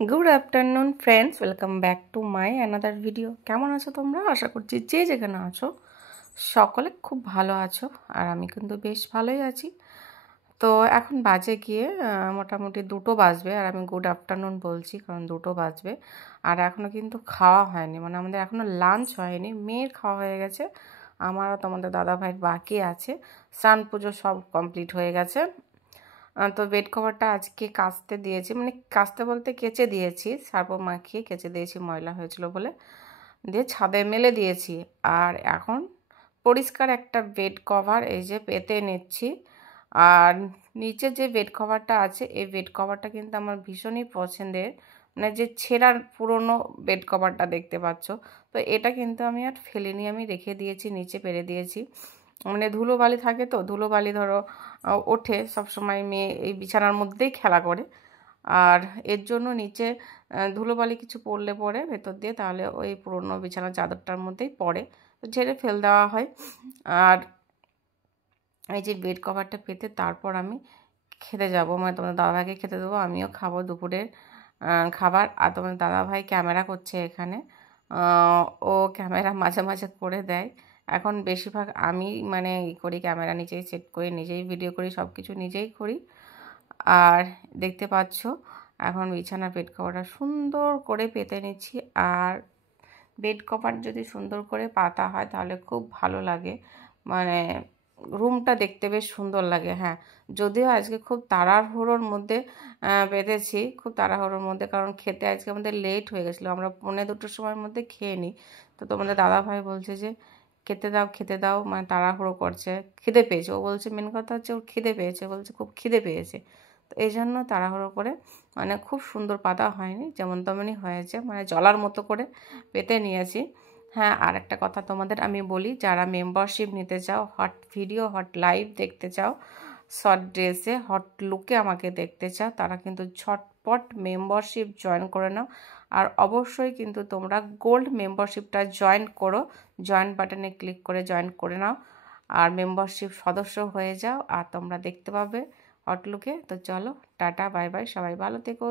Good afternoon friends, welcome back to my another video. কেমন আছো তোমরা? আশা করছি যে যেখানে আছো সকলে খুব ভালো আছো, আর আমি কিন্তু বেশ ভালোই আছি। তো এখন বাজে গিয়ে মোটামুটি 2টো বাজবে, আর আমি গুড আফটারনুন বলছি কারণ 2টো বাজবে। আর এখনও কিন্তু খাওয়া হয়নি, মানে আমাদের এখনও লাঞ্চ হয়নি। মেয়ের খাওয়া হয়ে গেছে, আমারও তোমাদের দাদা ভাইয়ের বাকি আছে। স্নান পুজো সব কমপ্লিট হয়ে গেছে। তো বেড কভারটা আজকে কাচতে দিয়েছি, মানে কাচতে বলতে কেচে দিয়েছি, সার্ফ মাখিয়ে কেচে দিয়েছি, ময়লা হয়েছিল বলে, দিয়ে ছাদে মেলে দিয়েছি। আর এখন পরিষ্কার একটা বেড কভার এই যে পেতে নিচ্ছি। আর নিচে যে বেড কভারটা আছে, এই বেড কভারটা কিন্তু আমার ভীষণই পছন্দের, মানে যে ছেঁড়ার পুরনো বেড কভারটা দেখতে পাচ্ছ। তো এটা কিন্তু আমি আর ফেলিনি, আমি রেখে দিয়েছি, নিচে পেরে দিয়েছি। মানে ধুলোবালি থাকে, তো ধুলোবালি ধরো ওঠে সবসময়, মেয়ে এই বিছানার মধ্যেই খেলা করে। আর এর জন্য নিচে ধুলোবালি কিছু পড়লে পরে ভেতর দিয়ে, তাহলে ওই পুরনো বিছানার চাদরটার মধ্যেই পড়ে, তো ঝেড়ে ফেল দেওয়া হয়। আর এই যে বেড কভারটা পেতে তারপর আমি খেতে যাব, মানে তোমাদের দাদাভাইকে খেতে দেবো, আমিও খাবো দুপুরের খাবার। আর তোমাদের দাদাভাই ক্যামেরা করছে এখানে, ও ক্যামেরা মাঝে মাঝে করে দেয়। এখন বেশিরভাগ আমি মানে করি, ক্যামেরা নিজেই সেট করি, নিজেই ভিডিও করি, সব কিছু নিজেই করি। আর দেখতে পাচ্ছ এখন বিছানার বেড কভারটা সুন্দর করে পেতে নিচ্ছি। আর বেড কভার যদি সুন্দর করে পাতা হয় তাহলে খুব ভালো লাগে, মানে রুমটা দেখতে বেশ সুন্দর লাগে। হ্যাঁ, যদিও আজকে খুব তাড়াহুড়োর মধ্যে বেঁধেছি, খুব তাড়াহুড়োর মধ্যে, কারণ খেতে আজকে আমাদের লেট হয়ে গেছিলো, আমরা 1:45 সময়ের মধ্যে খেয়ে নিই। তো তোমাদের দাদাভাই বলছে যে খেতে দাও খেতে দাও, মানে তাড়াহুড়ো করছে, খিদে পেয়েছে। ও বলছে মেন কথা হচ্ছে ওর খিদে পেয়েছে, বলছে খুব খিদে পেয়েছে। তো এই জন্য তাড়াহুড়ো করে, মানে খুব সুন্দর পাতা হয়নি, যেমন তেমনই হয়েছে, মানে জলার মতো করে পেতে নিয়েছি। হ্যাঁ, আর একটা কথা তোমাদের আমি বলি, যারা মেম্বারশিপ নিতে চাও, হট ভিডিও হট লাইভ দেখতে চাও, শর্ট ড্রেসে হট লুকে আমাকে দেখতে চাও, তারা কিন্তু ঝটপট মেম্বারশিপ জয়েন করে নাও। আর অবশ্যই কিন্তু তোমরা গোল্ড মেম্বারশিপটা জয়েন করো, জয়েন বাটনে ক্লিক করে জয়েন করে নাও, আর মেম্বারশিপ সদস্য হয়ে যাও, আর তোমরা দেখতে পাবে হট লুকে। তো চলো, টাটা বাই বাই, সবাই ভালো থেকো।